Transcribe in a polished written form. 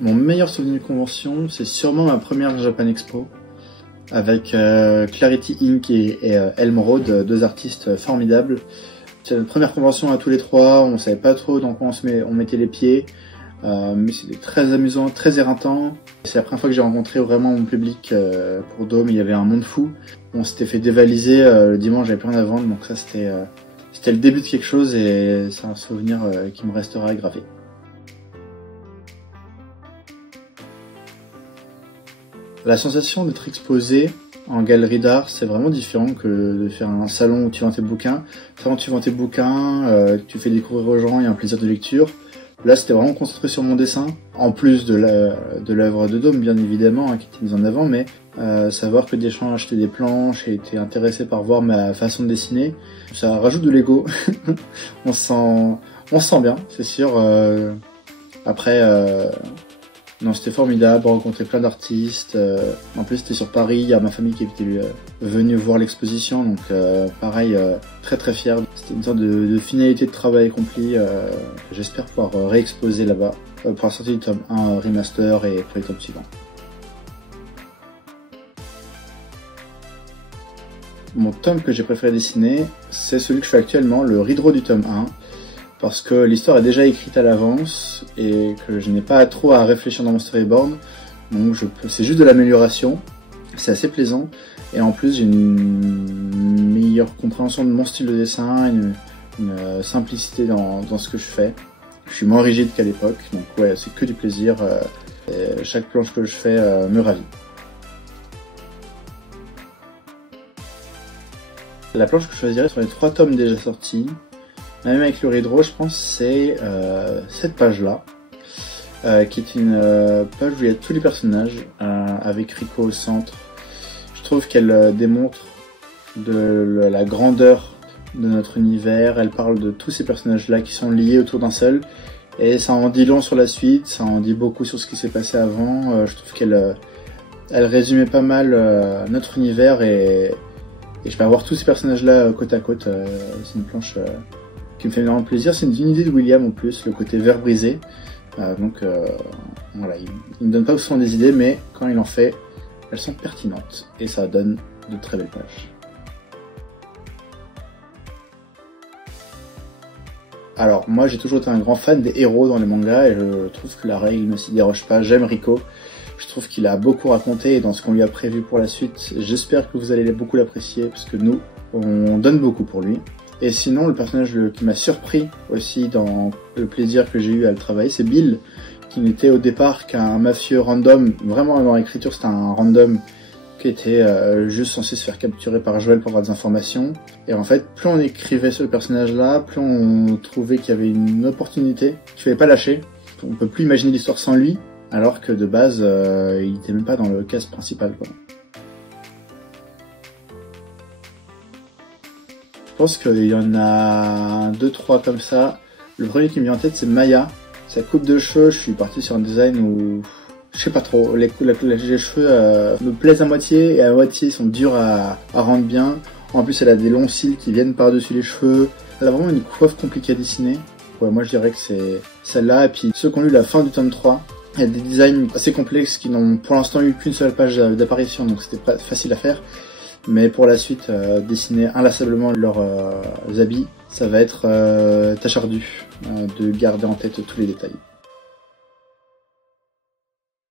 Mon meilleur souvenir de convention, c'est sûrement ma première Japan Expo avec Clarity Inc. et Elmroad, deux artistes formidables. C'est notre première convention à tous les trois, on savait pas trop dans quoi on mettait les pieds, mais c'était très amusant, très éreintant. C'est la première fois que j'ai rencontré vraiment mon public pour Dôme, il y avait un monde fou. On s'était fait dévaliser le dimanche, j'avais plus rien à vendre, donc ça c'était le début de quelque chose et c'est un souvenir qui me restera gravé. La sensation d'être exposé en galerie d'art, c'est vraiment différent que de faire un salon où tu vends tes bouquins. Quand tu vends tes bouquins, tu fais découvrir aux gens, il y a un plaisir de lecture. Là, c'était vraiment concentré sur mon dessin, en plus de l'œuvre de Dôme, bien évidemment, qui était mise en avant, mais savoir que des gens achetaient des planches et étaient intéressés par voir ma façon de dessiner, ça rajoute de l'ego. on se sent bien, c'est sûr. Après... Non, c'était formidable, rencontrer plein d'artistes. En plus, c'était sur Paris, il y a ma famille qui était venue voir l'exposition, donc pareil, très très fier. C'était une sorte de finalité de travail accompli. J'espère pouvoir réexposer là-bas pour la sortie du tome 1 remaster et pour les tomes suivants. Mon tome que j'ai préféré dessiner, c'est celui que je fais actuellement, le Ridro du tome 1. Parce que l'histoire est déjà écrite à l'avance et que je n'ai pas trop à réfléchir dans mon storyboard. Donc c'est juste de l'amélioration, c'est assez plaisant. Et en plus j'ai une meilleure compréhension de mon style de dessin, une simplicité dans ce que je fais. Je suis moins rigide qu'à l'époque, donc ouais, c'est que du plaisir. Et chaque planche que je fais me ravit. La planche que je choisirais sur les 3 tomes déjà sortis, même avec le Ridro, je pense c'est cette page-là, qui est une page où il y a tous les personnages, avec Rico au centre. Je trouve qu'elle démontre de la grandeur de notre univers, elle parle de tous ces personnages-là qui sont liés autour d'un seul, et ça en dit long sur la suite, ça en dit beaucoup sur ce qui s'est passé avant. Je trouve qu'elle résumait pas mal notre univers, et je vais avoir tous ces personnages-là côte à côte. C'est une planche... qui me fait énormément plaisir. C'est une idée de William en plus, le côté verre brisé. Voilà, il me donne pas souvent des idées, mais quand il en fait, elles sont pertinentes et ça donne de très belles pages. Alors moi j'ai toujours été un grand fan des héros dans les mangas et je trouve que la règle ne s'y déroge pas. J'aime Rico, je trouve qu'il a beaucoup raconté et dans ce qu'on lui a prévu pour la suite, j'espère que vous allez beaucoup l'apprécier parce que nous, on donne beaucoup pour lui. Et sinon, le personnage qui m'a surpris aussi dans le plaisir que j'ai eu à le travailler, c'est Bill, qui n'était au départ qu'un mafieux random. Vraiment, dans l'écriture, c'était un random qui était juste censé se faire capturer par Joël pour avoir des informations. Et en fait, plus on écrivait sur le personnage-là, plus on trouvait qu'il y avait une opportunité qu'il fallait pas lâcher. On peut plus imaginer l'histoire sans lui, alors que de base, il était même pas dans le cast principal, quoi. Je pense qu'il y en a 2-3 comme ça. Le premier qui me vient en tête, c'est Maya. Sa coupe de cheveux, je suis parti sur un design où... je sais pas trop, les cheveux me plaisent à moitié et à moitié ils sont durs à rendre bien. En plus, elle a des longs cils qui viennent par-dessus les cheveux. Elle a vraiment une coiffe compliquée à dessiner. Ouais, moi je dirais que c'est celle-là. Et puis ceux qui ont lu la fin du tome 3, il y a des designs assez complexes qui n'ont pour l'instant eu qu'une seule page d'apparition, donc c'était pas facile à faire. Mais pour la suite, dessiner inlassablement leurs habits, ça va être tâche ardue de garder en tête tous les détails.